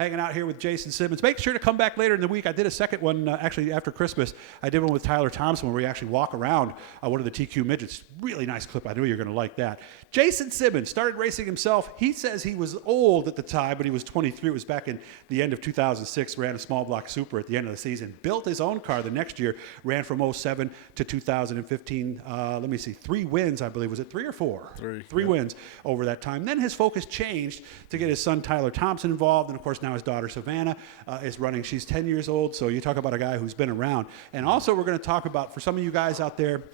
hanging out here with Jason Simmons. Make sure to come back later in the week. I did a second one, actually, after Christmas. I did one with Tyler Thompson where we actually walk around one of the TQ midgets. Really nice clip. I knew you were going to like that. Jason Simmons started racing himself. He says he was old at the time, but he was 23. It was back in the end of 2006. Ran a small block super at the end of the season. Built his own car the next year. Ran from 07 to 2015. Let me see. 3 wins, I believe. Was it 3 or 4? 3. 3 wins over that time. Then his focus changed to get his son Tyler Thompson involved. And, of course, now his daughter Savannah is running. She's 10 years old. So you talk about a guy who's been around. And also we're going to talk about, for some of you guys out there,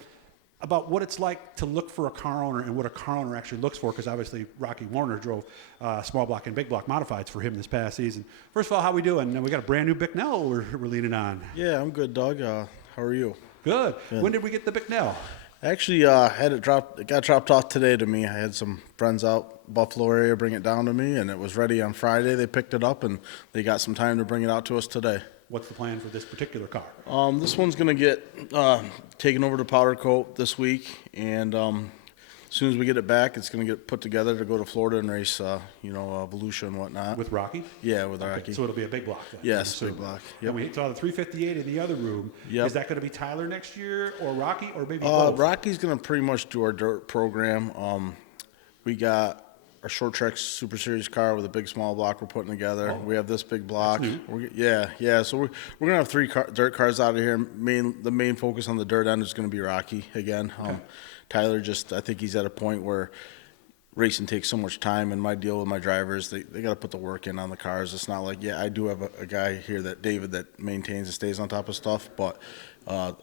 about what it's like to look for a car owner and what a car owner actually looks for, because obviously Rocky Warner drove small block and big block modifieds for him this past season. First of all, how we doing? And we got a brand new Bicknell we're leaning on. Yeah, I'm good, Doug. How are you? Good. When did we get the Bicknell? Actually, it got dropped off today to me. I had some friends out Buffalo area bring it down to me, and it was ready on Friday. They picked it up, and they got some time to bring it out to us today. What's the plan for this particular car? This one's going to get taken over to powder coat this week, and as soon as we get it back, it's going to get put together to go to Florida and race, Volusia and whatnot. With Rocky? Yeah, with Rocky. So it'll be a big block then? Yes, big block. Yep. And we saw the 358 in the other room. Yep. Is that going to be Tyler next year or Rocky or maybe both? Rocky's going to pretty much do our dirt program. We got our short track Super Series car with a big small block we're putting together. We have this big block. Yeah. So we're gonna have 3 dirt cars out of here. The main focus on the dirt end is going to be Rocky again. Okay. Tyler I think he's at a point where racing takes so much time, and my deal with my drivers, they got to put the work in on the cars. It's not like, I do have a guy here, David, that maintains and stays on top of stuff, but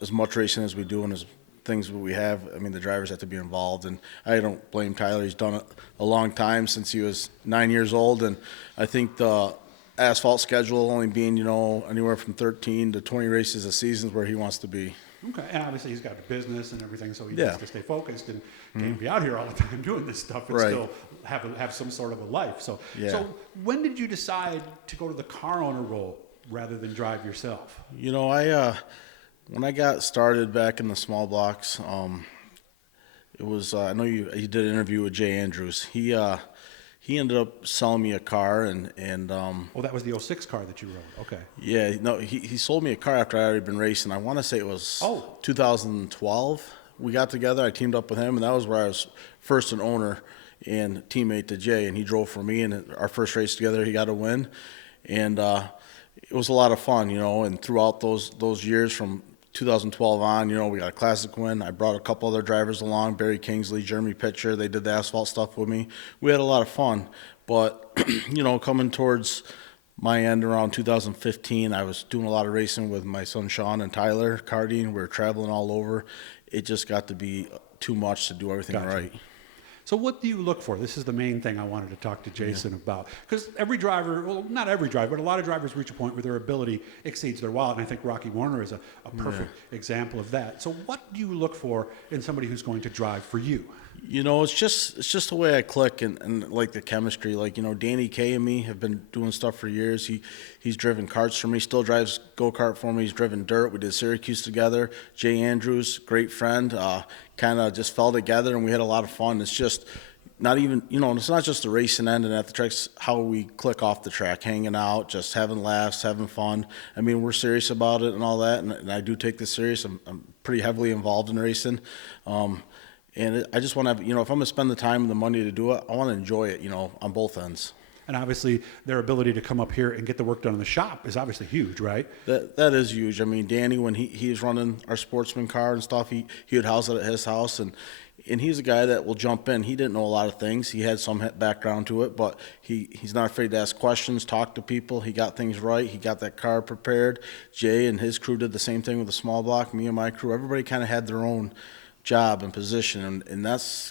as much racing as we do and as things we have, I mean, the drivers have to be involved, and I don't blame Tyler. He's done it a long time, since he was 9 years old, and I think the asphalt schedule only being, anywhere from 13 to 20 races a season is where he wants to be. Okay, and obviously he's got a business and everything, so he needs to stay focused and can't be out here all the time doing this stuff and still have some sort of a life. So when did you decide to go to the car owner role rather than drive yourself? When I got started back in the small blocks, it was I know you did an interview with Jay Andrews. He ended up selling me a car, and that was the 06 car that you rode. Okay. Yeah, no, he sold me a car after I had already been racing. I want to say it was 2012. We got together. I teamed up with him, and that was where I was first an owner and teammate to Jay, and he drove for me. And our first race together, he got a win, and it was a lot of fun, And throughout those years from 2012 on, we got a classic win. I brought a couple other drivers along, Barry Kingsley, Jeremy Pitcher. They did the asphalt stuff with me. We had a lot of fun. But, coming towards my end around 2015, I was doing a lot of racing with my son Sean and Tyler, karting. We were traveling all over. It just got to be too much to do everything right. So what do you look for? This is the main thing I wanted to talk to Jason about. Because every driver, well, not every driver, but a lot of drivers reach a point where their ability exceeds their wallet. And I think Rocky Warner is a perfect example of that. So what do you look for in somebody who's going to drive for you? It's just the way I click and like the chemistry. Like, Danny Kay and me have been doing stuff for years. He's driven karts for me, still drives go-kart for me. He's driven dirt. We did Syracuse together. Jay Andrews, great friend, kind of just fell together, and we had a lot of fun. It's just not even, it's not just the racing end and at the tracks, how we click off the track, hanging out, just having laughs, having fun. I mean, we're serious about it and all that, and I do take this serious. I'm pretty heavily involved in racing. And I just want to have, if I'm going to spend the time and the money to do it, I want to enjoy it, on both ends. And obviously, their ability to come up here and get the work done in the shop is obviously huge, right? That is huge. I mean, Danny, when he was running our sportsman car and stuff, he would house it at his house, and he's a guy that will jump in. He didn't know a lot of things. He had some background to it, but he's not afraid to ask questions, talk to people. He got things right. He got that car prepared. Jay and his crew did the same thing with the small block. Me and my crew, everybody kind of had their own job and position, and that's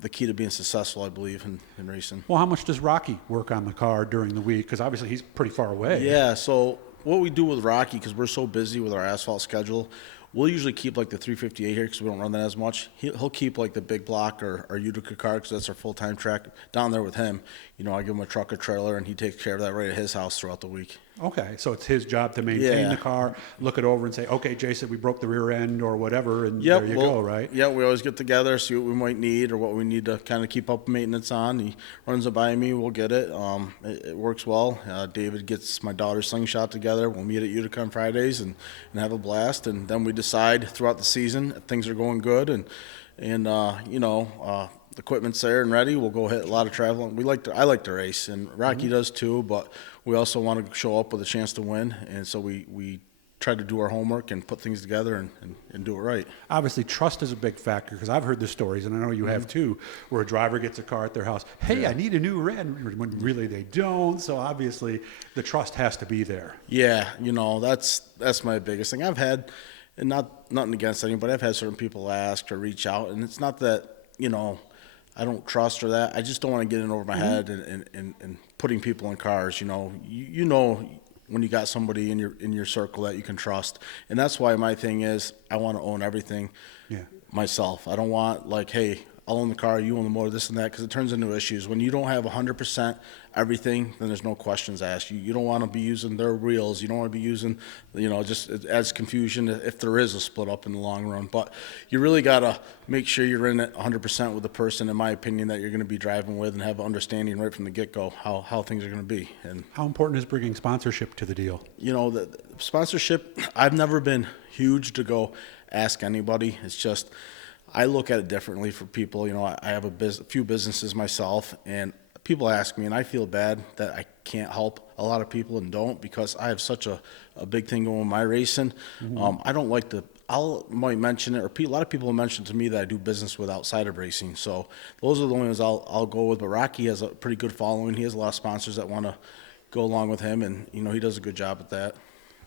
the key to being successful, I believe, in racing. Well, how much does Rocky work on the car during the week? Because obviously he's pretty far away. Yeah, so what we do with Rocky, because we're so busy with our asphalt schedule, we'll usually keep like the 358 here because we don't run that as much. He'll keep like the big block or our Utica car because that's our full-time track down there with him. I give him a truck or trailer, and he takes care of that right at his house throughout the week. Okay, so it's his job to maintain the car, look it over and say, okay, Jason, we broke the rear end or whatever, and there you go, right? Yeah, we always get together, see what we might need or what we need to kind of keep up maintenance on. He runs it by me, we'll get it. It works well. David gets my daughter's slingshot together. We'll meet at Utica on Fridays and have a blast, and then we decide throughout the season if things are going good and the equipment's there and ready. We'll go hit a lot of travel. I like to race, and Rocky does too, but we also want to show up with a chance to win, and so we try to do our homework and put things together and do it right. Obviously, trust is a big factor because I've heard the stories, and I know you have too, where a driver gets a car at their house. Hey, I need a new rear end, when really they don't. So obviously, the trust has to be there. Yeah, that's my biggest thing. I've had, and nothing against anybody, I've had certain people ask or reach out, and it's not that I don't trust or that. I just don't want to get in over my head and putting people in cars. You know when you got somebody in your circle that you can trust, and that's why my thing is I want to own everything myself. I don't want like, hey, I'll own the car, you own the motor, this and that, because it turns into issues. When you don't have 100% everything, then there's no questions asked. You don't want to be using their wheels. You don't want to be using, just it adds confusion if there is a split up in the long run. But you really got to make sure you're in it 100% with the person, in my opinion, that you're going to be driving with, and have an understanding right from the get-go how things are going to be. And how important is bringing sponsorship to the deal? The sponsorship, I've never been huge to go ask anybody. It's just I look at it differently for people. I have a few businesses myself, and people ask me, and I feel bad that I can't help a lot of people and don't, because I have such a big thing going with my racing. I don't like to, might mention it, or a lot of people have mentioned to me that I do business with outside of racing. So those are the only ones I'll go with. But Rocky has a pretty good following. He has a lot of sponsors that want to go along with him, and he does a good job at that.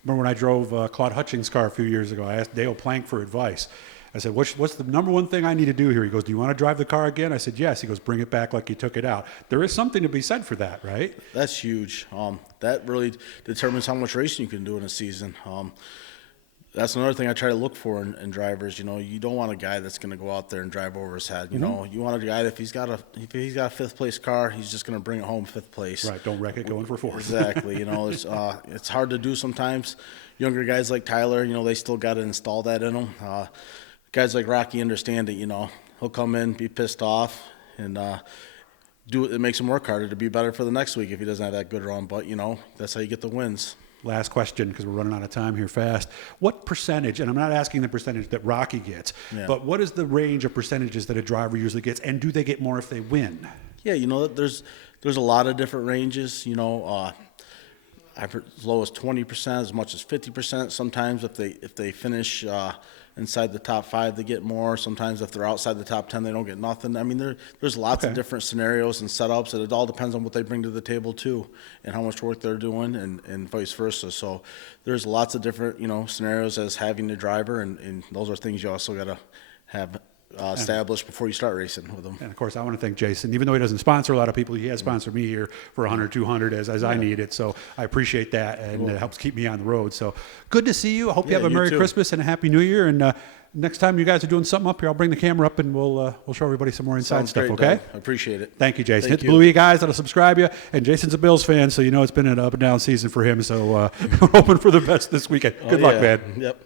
Remember when I drove Claude Hutchings' car a few years ago, I asked Dale Plank for advice. I said, what's the number one thing I need to do here? He goes, do you want to drive the car again? I said, yes. He goes, bring it back like you took it out. There is something to be said for that, right? That's huge. That really determines how much racing you can do in a season. That's another thing I try to look for in drivers. You don't want a guy that's going to go out there and drive over his head. You want a guy that if he's got a fifth place car, he's just going to bring it home fifth place. Right. Don't wreck it going for fourth. Exactly. It's hard to do sometimes. Younger guys like Tyler, they still got to install that in them. Guys like Rocky understand it. He'll come in, be pissed off, and do it. It makes him work harder to be better for the next week if he doesn't have that good run. But that's how you get the wins. Last question, because we're running out of time here fast. What percentage, and I'm not asking the percentage that Rocky gets, but what is the range of percentages that a driver usually gets, and do they get more if they win? Yeah, there's a lot of different ranges. I've heard as low as 20%, as much as 50%. Sometimes if they finish inside the top 5, they get more. Sometimes if they're outside the top 10, they don't get nothing. I mean, there's lots of different scenarios and setups, and it all depends on what they bring to the table too, and how much work they're doing, and vice versa. So there's lots of different scenarios as having the driver, and those are things you also got to have established before you start racing with them. And of course, I want to thank Jason. Even though he doesn't sponsor a lot of people, he has sponsored me here for 100, 200 as I need it. So I appreciate that, and it helps keep me on the road. So good to see you. I hope you have a Merry Christmas and a Happy New Year. And next time you guys are doing something up here, I'll bring the camera up and we'll show everybpe some more inside stuff. Great, okay? Doug. I appreciate it. Thank you, Jason. Hit the Bluey guys that'll subscribe you. And Jason's a Bills fan, so it's been an up and down season for him. So we're hoping for the best this weekend. Good luck, man. Yep.